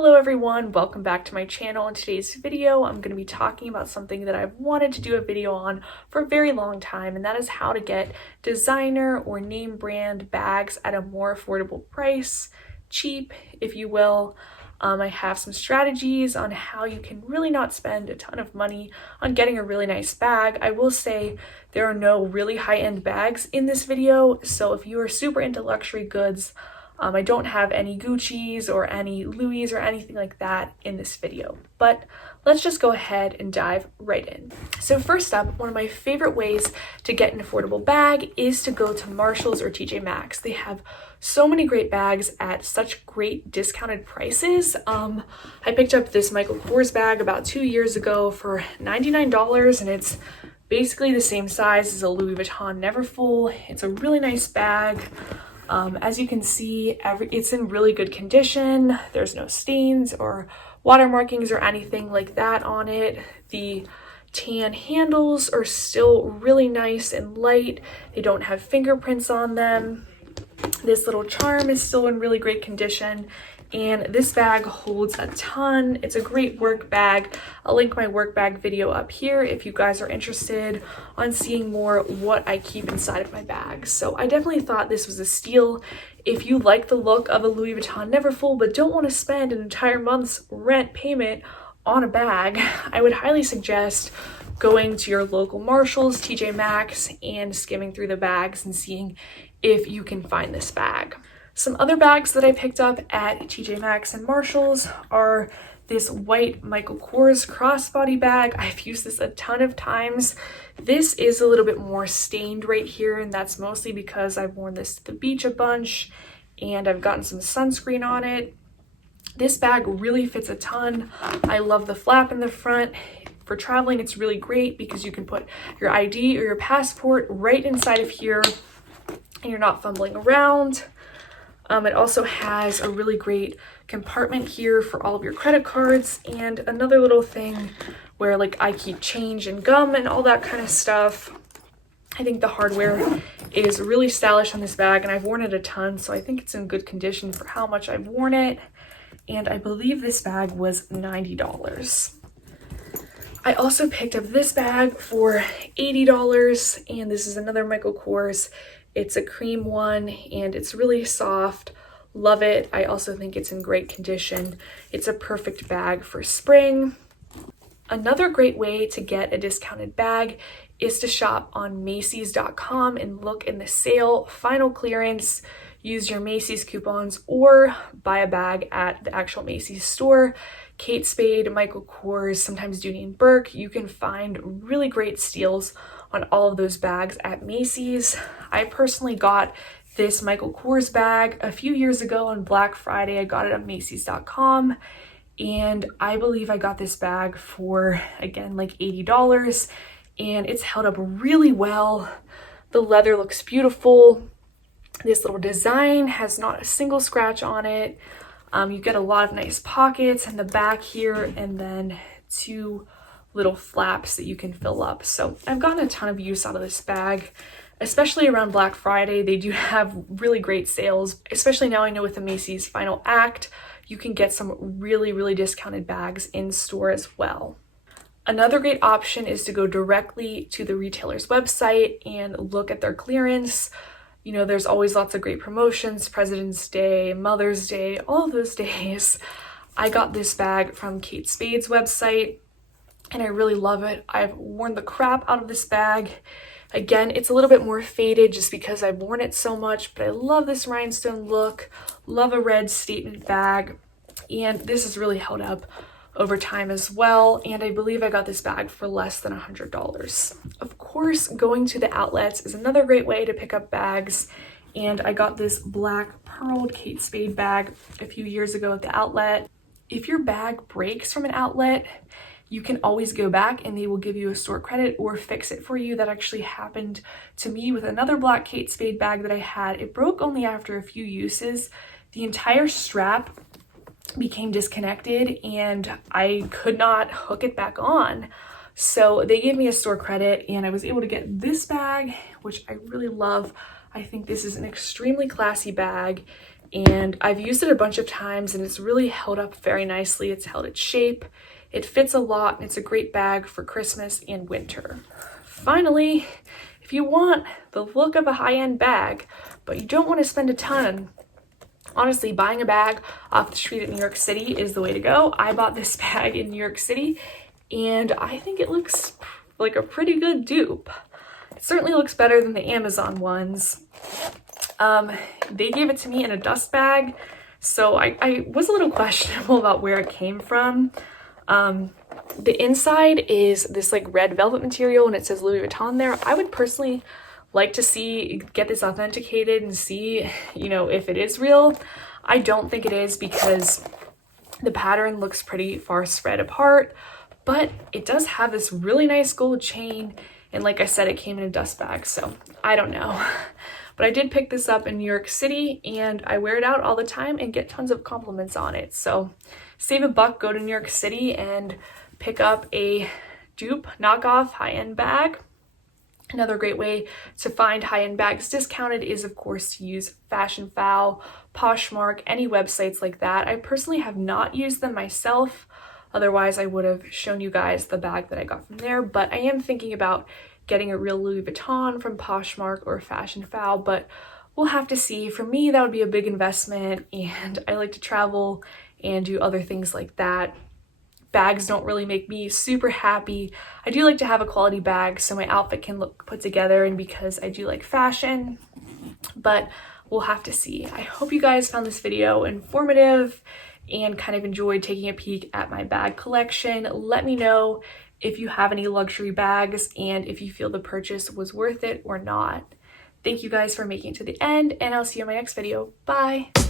Hello everyone, welcome back to my channel. In today's video, I'm going to be talking about something that I've wanted to do a video on for a very long time, and that is how to get designer or name brand bags at a more affordable price, cheap, if you will. I have some strategies on how you can really not spend a ton of money on getting a really nice bag. I will say there are no really high-end bags in this video, so if you are super into luxury goods, I don't have any Gucci's or any Louis or anything like that in this video, but let's just go ahead and dive right in. So first up, one of my favorite ways to get an affordable bag is to go to Marshalls or TJ Maxx. They have so many great bags at such great discounted prices. I picked up this Michael Kors bag about 2 years ago for $99, and it's basically the same size as a Louis Vuitton Neverfull. It's a really nice bag. As you can see, it's in really good condition. There's no stains or water markings or anything like that on it. The tan handles are still really nice and light. They don't have fingerprints on them. This little charm is still in really great condition. And this bag holds a ton. It's a great work bag. I'll link my work bag video up here if you guys are interested on seeing more what I keep inside of my bags. So I definitely thought this was a steal. If you like the look of a Louis Vuitton Neverfull but don't want to spend an entire month's rent payment on a bag, I would highly suggest going to your local Marshalls, TJ Maxx, and skimming through the bags and seeing if you can find this bag. Some other bags that I picked up at TJ Maxx and Marshalls are this white Michael Kors crossbody bag. I've used this a ton of times. This is a little bit more stained right here, and that's mostly because I've worn this to the beach a bunch and I've gotten some sunscreen on it. This bag really fits a ton. I love the flap in the front. For traveling, it's really great because you can put your ID or your passport right inside of here and you're not fumbling around. It also has a really great compartment here for all of your credit cards, and another little thing where like I keep change and gum and all that kind of stuff. I think the hardware is really stylish on this bag, and I've worn it a ton, so I think it's in good condition for how much I've worn it. And I believe this bag was $90. I also picked up this bag for $80, and this is another Michael Kors. It's a cream one and it's really soft. Love it. I also think it's in great condition. It's a perfect bag for spring. Another great way to get a discounted bag is to shop on Macys.com and look in the sale, final clearance, use your Macys coupons, or buy a bag at the actual Macys store. Kate Spade, Michael Kors, sometimes Dooney and Burke. You can find really great steals on all of those bags at Macys. I personally got this Michael Kors bag a few years ago on Black Friday. I got it at Macys.com, and I believe I got this bag for, again, like $80, and it's held up really well. The leather looks beautiful. This little design has not a single scratch on it. You get a lot of nice pockets in the back here, and then two little flaps that you can fill up. So I've gotten a ton of use out of this bag, especially around Black Friday. They do have really great sales, especially now I know with the Macys Final Act, you can get some really discounted bags in store as well. Another great option is to go directly to the retailer's website and look at their clearance. You know, there's always lots of great promotions, President's Day, Mother's Day, all of those days. I got this bag from Kate Spade's website, and I really love it. I've worn the crap out of this bag. Again, it's a little bit more faded just because I've worn it so much, but I love this rhinestone look, love a red statement bag, and this has really held up over time as well, and I believe I got this bag for less than $100. Of course, going to the outlets is another great way to pick up bags, and I got this black pearled Kate Spade bag a few years ago at the outlet. If your bag breaks from an outlet, you can always go back and they will give you a store credit or fix it for you. That actually happened to me with another black Kate Spade bag that I had. It broke only after a few uses. The entire strap became disconnected and I could not hook it back on. So they gave me a store credit and I was able to get this bag, which I really love. I think this is an extremely classy bag and I've used it a bunch of times and it's really held up very nicely. It's held its shape, it fits a lot, and it's a great bag for Christmas and winter. Finally, if you want the look of a high-end bag, but you don't want to spend a ton, honestly, buying a bag off the street in New York City is the way to go. I bought this bag in New York City and I think it looks like a pretty good dupe. It certainly looks better than the Amazon ones. They gave it to me in a dust bag, so I was a little questionable about where it came from. The inside is this like red velvet material and it says Louis Vuitton there. I would personally like to get this authenticated and see, you know, if it is real. I don't think it is because the pattern looks pretty far spread apart, but it does have this really nice gold chain, and like I said, it came in a dust bag, so I don't know. But I did pick this up in New York City and I wear it out all the time and get tons of compliments on it. So save a buck, go to New York City and pick up a dupe knockoff high-end bag. Another great way to find high-end bags discounted is, of course, to use Fashion Foul, Poshmark, any websites like that. I personally have not used them myself. Otherwise, I would have shown you guys the bag that I got from there. But I am thinking about getting a real Louis Vuitton from Poshmark or Fashion Foul, but we'll have to see. For me, that would be a big investment, and I like to travel and do other things like that. Bags don't really make me super happy. I do like to have a quality bag so my outfit can look put together, and because I do like fashion, but we'll have to see. I hope you guys found this video informative and kind of enjoyed taking a peek at my bag collection. Let me know if you have any luxury bags and if you feel the purchase was worth it or not. Thank you guys for making it to the end, and I'll see you in my next video. Bye!